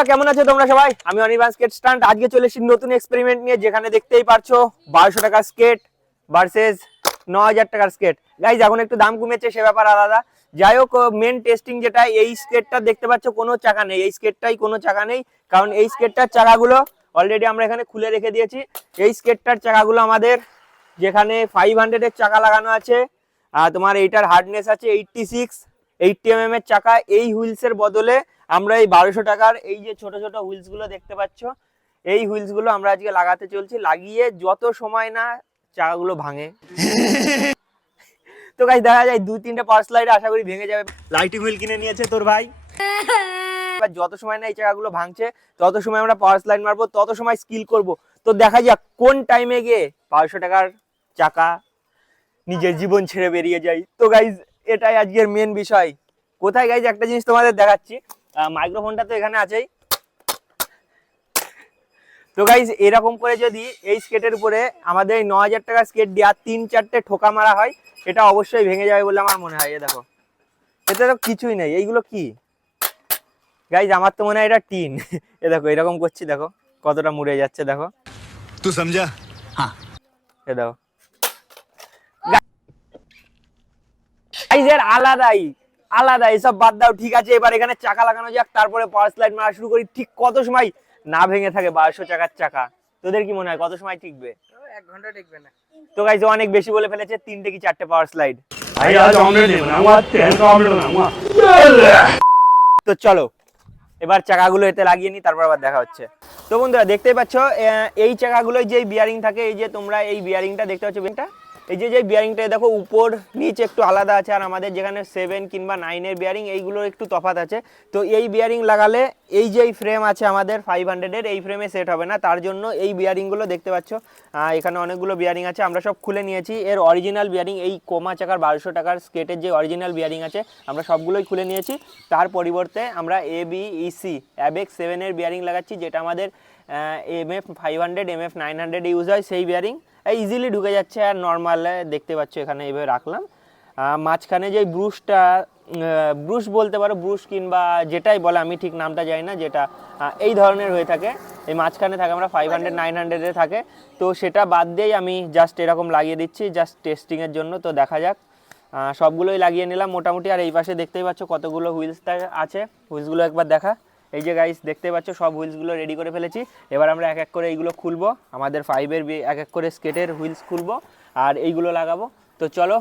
বন্ধুরা কেমন আছো তোমরা সবাই? আমি অনির্বাণ স্কেট স্ট্যান্ড। আজকে চলে এসেছি নতুন এক্সপেরিমেন্ট নিয়ে, যেখানে দেখতেই পারছো 1200 টাকার স্কেট ভার্সেস 9000 টাকার স্কেট। গাইজ এখন একটু দাম কমেছে, সে ব্যাপার আলাদা। যাই হোক, মেন টেস্টিং যেটা, এই স্কেটটা দেখতে পাচ্ছ কোনো চাকা নেই, এই স্কেটটাই কোনো চাকা নেই, কারণ এই স্কেটটার চাকাগুলো অলরেডি আমরা এখানে খুলে রেখে দিয়েছি। এই স্কেটটার চাকাগুলো আমাদের যেখানে 500 এর চাকা লাগানো আছে, তোমার এইটার হার্ডনেস আছে 80 mm এর চাকা। এই হুইলসের বদলে আমরা এই 1200 টাকার এই যে ছোট ছোট হুইলস গুলো দেখতে পাচ্ছ, এই হুইলস গুলো আমরা আজকে লাগাতে চলছি। লাগিয়ে যত সময় না চাকাগুলো ভাঙে তো গাইস দেখা যায় 2-3টা পাওয়ার স্লাইড আশা করি ভেঙে যাবে। লাইটিং হুইল কিনে নিয়েছে তোর ভাই। এবার যত সময় না এই চাকাগুলো ভাঙছে তত সময় আমরা পাওয়ার স্লাইড মারবো, তত সময় স্কিল করব। তো দেখা যাক কোন টাইমে গিয়ে 1200 টাকার চাকা নিজের জীবন ছেড়ে বেরিয়ে যায়। তো গাইজ এটাই আজকের মেন বিষয়। কোথায় গাইজ একটা জিনিস তোমাদের দেখাচ্ছি, মাইক্রোফোনটা তো এখানে আছেই। তো গাইজ এরকম করে যদি এই স্কেটের উপরে আমাদের এই 9000 টাকার স্কেট দিয়ে 3-4টে ঠোকা মারা হয়, এটা অবশ্যই ভেঙে যাবে বলে আমার মনে হয়। এ দেখো, এতে তো কিছুই নেই। এইগুলো কি গাইজ? আমার তো মনে হয় এটা টিন। এ দেখো এরকম করছি, দেখো কতটা মুড়ে যাচ্ছে, দেখো তুই সমঝা? হ্যাঁ, এ দেখো গাইজ, এর আলাদা এসব বাদ দাও, ঠিক আছে? এবার এখানে চাকা লাগানো যাক, তারপরে পাওয়ার স্লাইড মারা শুরু করি। ঠিক কত সময় না ভেঙে থাকে 1200 টাকার চাকা? তোদের কি মনে হয় কত সময় টিকবে? 1 ঘন্টা টিকবে না। তো গাইজ অনেক বেশি বলে ফেলেছে, 3টে কি 4টে পাওয়ার স্লাইড। তো চলো এবার চাকাগুলো এতে লাগিয়ে নি, তারপর আবার দেখা হচ্ছে। তো বন্ধুরা দেখতেই পাচ্ছ, এই চাকাগুলোয় যে বিয়ারিং থাকে, এই যে তোমরা এই বিয়ারিংটা দেখতে পাচ্ছ, এই যে বিয়ারিংটা দেখো উপর নিচে একটু আলাদা আছে, আর আমাদের যেখানে 7 কিংবা 9 এর বিয়ারিং, এইগুলোর একটু তফাৎ আছে। তো এই বিয়ারিং লাগালে এই যে ফ্রেম আছে আমাদের 500 এর, এই ফ্রেমে সেট হবে না। তার জন্য এই বিয়ারিংগুলো দেখতে পাচ্ছ, এখানে অনেকগুলো বিয়ারিং আছে, আমরা সব খুলে নিয়েছি। এর অরিজিনাল বিয়ারিং, এই কোমা চাকার 1200 টাকার স্কেটের যে অরিজিনাল বিয়ারিং আছে, আমরা সবগুলোই খুলে নিয়েছি। তার পরিবর্তে আমরা ABEC অ্যাবেক্স 7 এর বিয়ারিং লাগাচ্ছি, যেটা আমাদের MF 500 MF 900 ইউজ হয়। সেই বিয়ারিং ইজিলি ঢুকে যাচ্ছে। আর নর্মাল দেখতে পাচ্ছ এখানে এইভাবে রাখলাম। মাঝখানে যে ব্রুশ বলতে পারো, ব্রুশ কিংবা যেটাই বলে, আমি ঠিক নামটা জানি না, যেটা এই ধরনের হয়ে থাকে, এই মাঝখানে থাকে, আমরা 500 900 থাকে। তো সেটা বাদ দিয়েই আমি জাস্ট এরকম লাগিয়ে দিচ্ছি, জাস্ট টেস্টিংয়ের জন্য। তো দেখা যাক, সবগুলোই লাগিয়ে নিলাম মোটামুটি। আর এই পাশে দেখতেই পাচ্ছ কতগুলো হুইলস আছে, হুইলসগুলো একবার দেখা। এই যে গাইস দেখতেই পাচ্ছ সব হুইলসগুলো রেডি করে ফেলেছি। এবার আমরা এক এক করে এইগুলো খুলবো, আমাদের 5-এর এক এক করে স্কেটের হুইলস খুলবো আর এইগুলো লাগাবো। তো চলো।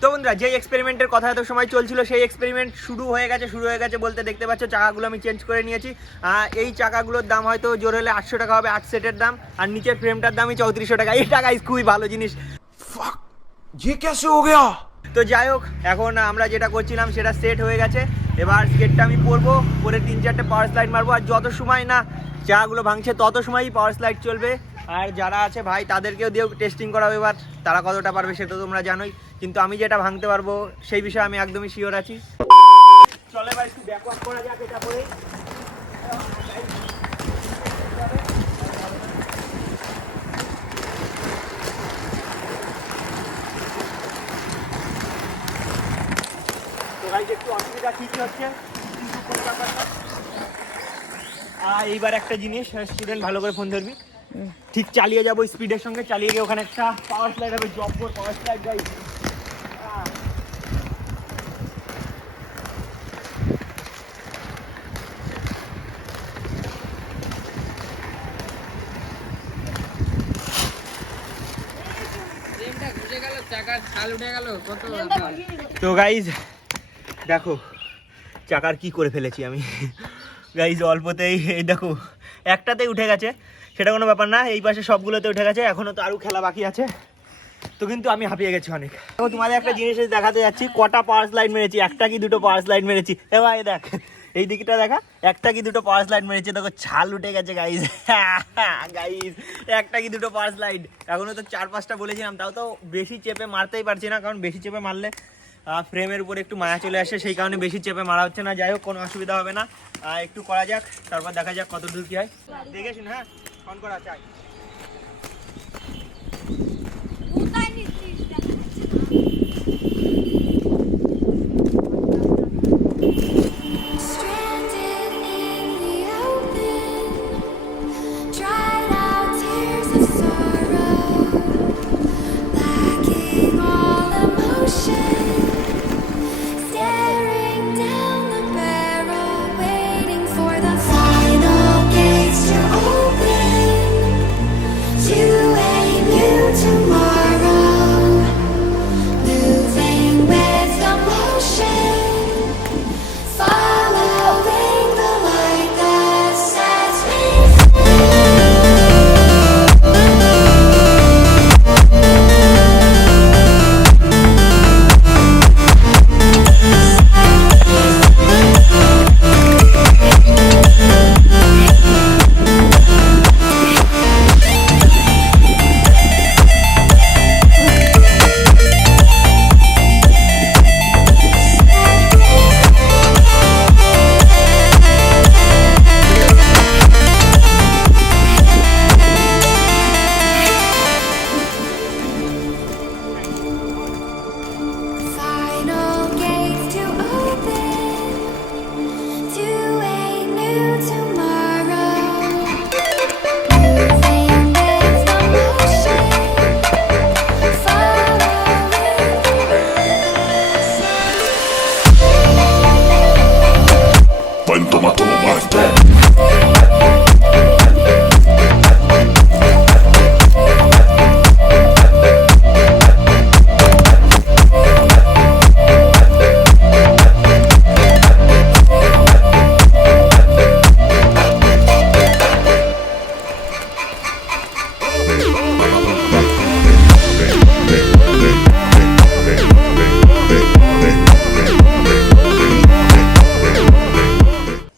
তো বন্ধুরা, যে এক্সপেরিমেন্টের কথা এত সময় চলছিল, সেই এক্সপেরিমেন্ট শুরু হয়ে গেছে বলতে দেখতে পাচ্ছ চাকাগুলো আমি চেঞ্জ করে নিয়েছি। এই চাকাগুলোর দাম হয়তো জোর হলে 800 টাকা হবে, 8 সেটের দাম। আর নিচের ফ্রেমটার দামই 3400 টাকা। এই টাকায় খুবই ভালো জিনিস। ये कैसे हो गया? তো যাই হোক, এখন আমরা যেটা করছিলাম সেটা সেট হয়ে গেছে। এবার স্কেটটা আমি পরবো, পরে 3-4টে পাওয়ার স্লাইড মারবো। আর যত সময় না চাকাগুলো ভাঙছে তত সময়ই পাওয়ার স্লাইড চলবে। আর যারা আছে ভাই তাদেরকেও দিয়েও টেস্টিং করাবো। এবার তারা কতটা পারবে সেটা তোমরা জানোই, কিন্তু আমি যেটা ভাঙতে পারবো সেই বিষয়ে আমি একদমই শিওর আছি। চলো এবার একটু ব্যাকওয়ার্ক করা যাক এটা করে। একটু অসুবিধা ঠিক হচ্ছে, কিন্তু কোনো ব্যাপার না। এইবার একটা জিনিস, স্টুডেন্ট ভালো করে ফোন ধরবি, ঠিক চালিয়ে যাবো স্পিডের সঙ্গে, চালিয়ে গিয়ে ওখানে একটা পাওয়ার স্লাইড হবে, জব্বর পাওয়ার স্লাইড গাইস। ফ্রেমটা ঘুরে গেল, চাকার ছাল উঠে গেল, কত তো গাইজ দেখো চাকার কি করে ফেলেছি আমি। গাইজ অল্পতেই এই দেখো একটাতেই উঠে গেছে, সেটা কোনো ব্যাপার না। এই পাশে সবগুলোতে উঠে গেছে, এখনো তো আরো খেলা বাকি আছে। তো কিন্তু আমি হাঁপিয়ে গেছি অনেক। তো তোমাদের একটা জিনিস দেখাতে যাচ্ছি, কটা পাওয়ার স্লাইড মেরেছি। একটা কি দুটো পাওয়ার স্লাইড মেরেছি। এ ভাই দেখ, এই দিকটা দেখা, একটা কি দুটো পাওয়ার স্লাইড মেরেছি, দেখো ছাল উঠে গেছে গাইজ। গাইজ একটা কি দুটো পাওয়ার স্লাইড, এখনো তো 4-5টা বলেছিলাম। তাও তো বেশি চেপে মারতেই পারছি না, কারণ বেশি চেপে মারলে ফ্রেমের উপরে একটু মায়া চলে আসে, সেই কারণে বেশি চেপে মারা হচ্ছে না। যাই হোক, কোনো অসুবিধা হবে না, একটু করা যাক, তারপর দেখা যাক কত দূর কি হয়। দেখে শুন, হ্যাঁ ফোন করা চাই।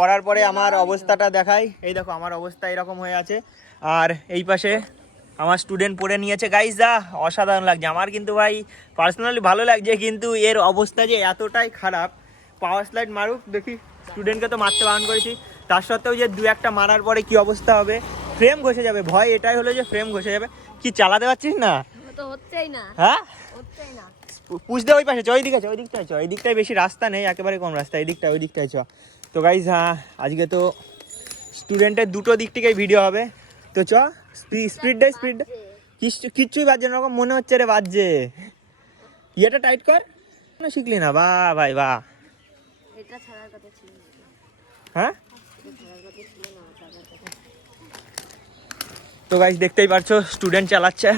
পরার পরে আমার অবস্থাটা দেখাই। এই দেখো আমার অবস্থা এরকম হয়ে আছে, আর এই পাশে আমার স্টুডেন্ট পড়ে নিয়েছে। গাইস যা অসাধারণ লাগছে আমার, কিন্তু ভাই পার্সোনালি ভালো লাগছে, কিন্তু এর অবস্থা যে এতটাই খারাপ। পাওয়ার স্লাইড মারুক দেখি, স্টুডেন্টকে তো মারতে বারণ করেছি, তার সত্ত্বেও যে দু একটা মারার পরে কি অবস্থা হবে, ফ্রেম ঘষে যাবে। ভয় এটাই হলো যে ফ্রেম ঘষে যাবে। কি চালাতে পারছিস না? তো হচ্ছেই না, হ্যাঁ হচ্ছেই না। পুষতে ওই পাশে চ, ওই দিকে চ, ওই দিকটায় চ, এই দিকটায় বেশি রাস্তা নেই, একেবারে কম রাস্তা, এই দিকটায় ওই দিকটায় চ। তো গাইজ হ্যাঁ, আজকে তো স্টুডেন্টের দুটো দিক থেকেই ভিডিও হবে। তো চ, স্পিড কিচ্ছুই বাজছে না, ওরকম মনে হচ্ছে রে বাজছে। ইয়েটা টাইট কর না, শিখলি না? বাহ ভাই বাহ। এটা ছাড়ার কথা ছিল না, হ্যাঁ এটা ছাড়ার কথা ছিল না, ছাড়ার কথা। তো গাইজ দেখতেই পারছো স্টুডেন্ট চালাচ্ছে।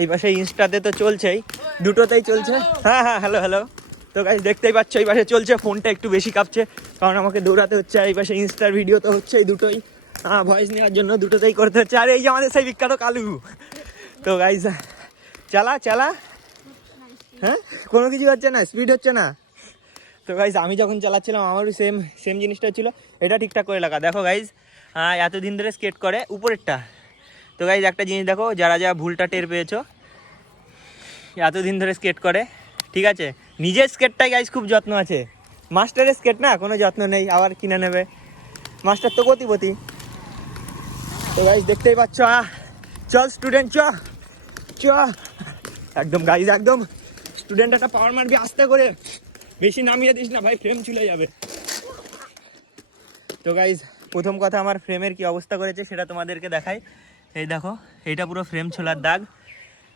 এই পাশে ইনস্টাতে তো চলছেই, দুটোতেই চলছে। হ্যাঁ হ্যাঁ, হ্যালো হ্যালো। তো গাইজ দেখতেই পাচ্ছ এই পাশে চলছে, ফোনটা একটু বেশি কাঁপছে কারণ আমাকে দৌড়াতে হচ্ছে, আর এই পাশে ইনস্টার ভিডিও তো হচ্ছে, এই দুটোই ভয়েস নেওয়ার জন্য দুটোতেই করতে হচ্ছে। আর এই যে আমাদের সেই বিখ্যাত কালু। তো গাইজ চালা চালা, হ্যাঁ কোনো কিছু হচ্ছে না, স্পিড হচ্ছে না। তো গাইজ আমি যখন চালাচ্ছিলাম আমারও সেম জিনিসটা ছিল। এটা ঠিকঠাক করে লাগা। দেখো গাইজ এতদিন ধরে স্কেট করে উপরেরটা। তো গাইজ একটা জিনিস দেখো, যারা ভুলটা টের পেয়েছো, এতদিন ধরে স্কেট করে, ঠিক আছে, নিজের স্কেটটাই গাইজ খুব যত্ন আছে। মাস্টারের স্কেট না কোনো যত্ন নেই, আবার কিনে নেবে। মাস্টার তো গতিপতি। তো গাইজ দেখতেই পাচ্ছ, চল স্টুডেন্ট চ চ, একদম গাইজ একদম। স্টুডেন্ট একটা পাওয়ার মারবি আস্তে করে, বেশি নামিয়ে দিস না ভাই, ফ্রেম চলে যাবে। তো গাইজ প্রথম কথা, আমার ফ্রেমের কি অবস্থা করেছে সেটা তোমাদেরকে দেখাই। এই দেখো, এইটা পুরো ফ্রেম ছোলার দাগ।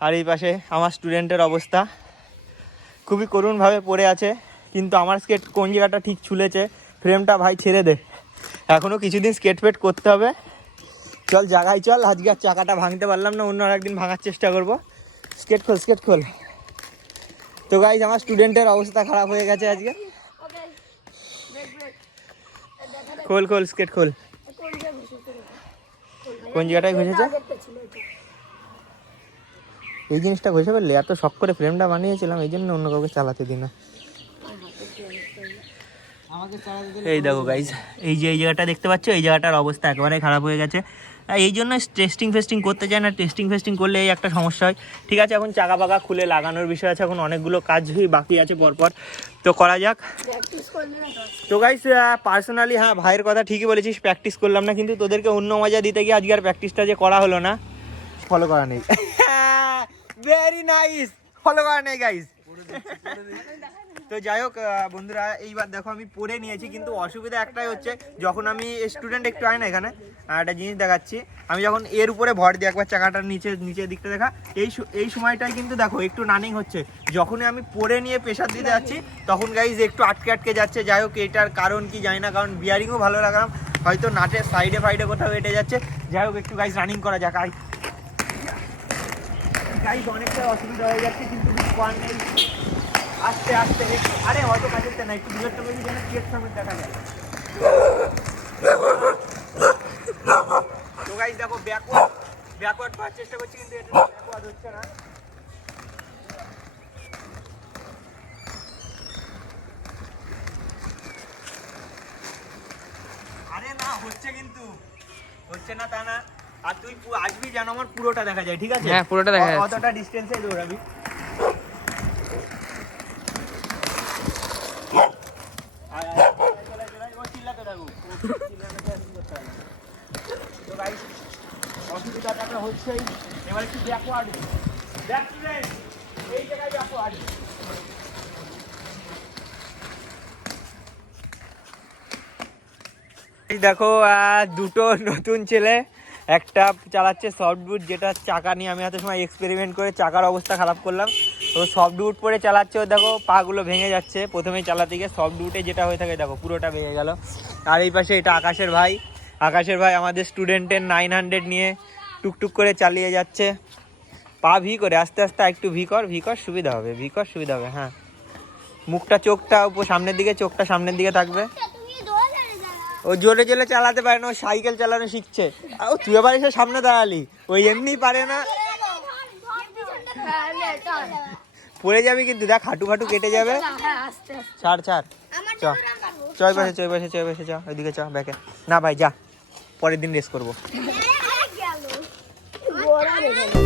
আর এই পাশে আমার স্টুডেন্টের অবস্থা খুবই করুণভাবে পড়ে আছে, কিন্তু আমার স্কেট কোন জায়গাটা ঠিক ছুলেছে, ফ্রেমটা ভাই ছেড়ে দে। এখনও কিছুদিন স্কেট ফেট করতে হবে। চল জায়গায় চল, আজকে আর চাকাটা ভাঙতে পারলাম না, অন্য আরেকদিন ভাঙার চেষ্টা করবো। স্কেট খোল। তো গাইজ আমার স্টুডেন্টের অবস্থা খারাপ হয়ে গেছে আজকে। ওকে, ব্রেক। খোল স্কেট খোল। কোন জায়গায় ঘুষেছে? কোন জায়গাটায় ঘষেছে? আগেরটা ছিল এটা। এই জিনিসটা ঘষে ফেললে, এত শখ করে ফ্রেমটা বানিয়েছিলাম, এই জন্য অন্য কাউকে চালাতে দিই না। এই দেখো গাইজ, এই যে এই জায়গাটা দেখতে পাচ্ছ, এই জায়গাটার অবস্থা একেবারে খারাপ হয়ে গেছে। এই জন্য টেস্টিং করতে চায় না। টেস্টিং করলে এই একটা সমস্যা হয়। ঠিক আছে, এখন চাকা পাকা খুলে লাগানোর বিষয় আছে, এখন অনেকগুলো কাজই বাকি আছে পরপর, তো করা যাক। প্র্যাকটিস করলে না তো। তো গাইস পার্সোনালি হ্যাঁ, ভাইয়ের কথা ঠিকই বলেছিস, প্র্যাকটিস করলাম না, কিন্তু তোদেরকে অন্য মজা দিতে গিয়ে আজকে আর প্র্যাকটিসটা যে করা হলো না, ফলো করা নেই। ভেরি নাইস, ফলো করা নেই গাইস। তো যাই হোক বন্ধুরা, এইবার দেখো আমি পড়ে নিয়েছি, কিন্তু অসুবিধা একটাই হচ্ছে, যখন আমি স্টুডেন্ট একটু হয় না, এখানে একটা জিনিস দেখাচ্ছি, আমি যখন এর উপরে ভর দিই, একবার চাকাটার নিচের দিকটা দেখা, এই সময়টাই কিন্তু দেখো একটু রানিং হচ্ছে। যখনই আমি পড়ে নিয়ে প্রেশার দিতে যাচ্ছি, তখন গাইজ একটু আটকে যাচ্ছে। যাই হোক, এটার কারণ কি জানি না, কারণ বিয়ারিংও ভালো লাগালাম, হয়তো নাটের সাইডে কোথাও এটে যাচ্ছে। যাই হোক, একটু গাইজ রানিং করা যাক। গাইজ অনেকটা অসুবিধা হয়ে যাচ্ছে, কিন্তু করার নেই। আস্তে আরে হয়তো কাছে না, একটু দূরের থেকে যেন কেট সামনে দেখা যায়। তো গাইজ দেখো, ব্যাকওয়ার্ড পাওয়ার চেষ্টা করছি, কিন্তু এটা ব্যাকওয়ার্ড হচ্ছে না। আরে না, হচ্ছে, কিন্তু হচ্ছে না তা না। আর তুই আসবি যেন আমার পুরোটা দেখা যায়, ঠিক আছে? হ্যাঁ, পুরোটা দেখা যাচ্ছে। অতটা ডিস্টেন্সে দৌড়াবি। অসুবিধাটা হচ্ছেই, এবার একটু ব্যাকওয়ার্ড, এই জায়গায় ব্যাকওয়ার্ড। দেখো দুটো নতুন ছেলে, একটা চালাচ্ছে সফটবুট, যেটা চাকা নিয়ে আমি এত সময় এক্সপেরিমেন্ট করে চাকার অবস্থা খারাপ করলাম। তো সফটবুট পরে চালাচ্ছে, ও দেখো পাগুলো ভেঙে যাচ্ছে প্রথমেই চালাতে গিয়ে। সফটবুটে যেটা হয়ে থাকে দেখো পুরোটা ভেঙে গেল। আর এই পাশে এটা আকাশের ভাই আমাদের স্টুডেন্টের 900 নিয়ে টুকটুক করে চালিয়ে যাচ্ছে, পা ভি করে, আস্তে একটু ভি কর, সুবিধা হবে, হ্যাঁ। মুখটা চোখটা সামনের দিকে থাকবে। ও জোরে চালাতে পারে না, ও সাইকেল চালানো শিখছে। ও তুই আবার এসে সামনে দাঁড়ালি, ওই এমনি পারে না, পড়ে যাবি কিন্তু, দেখ হাঁটু কেটে যাবে। ছাড় চ চয় পাশে চয় পাশে চয় পাশে চ ওইদিকে চ ব্যাকে না ভাই যা পরের দিন রেস করবো বড় রেখে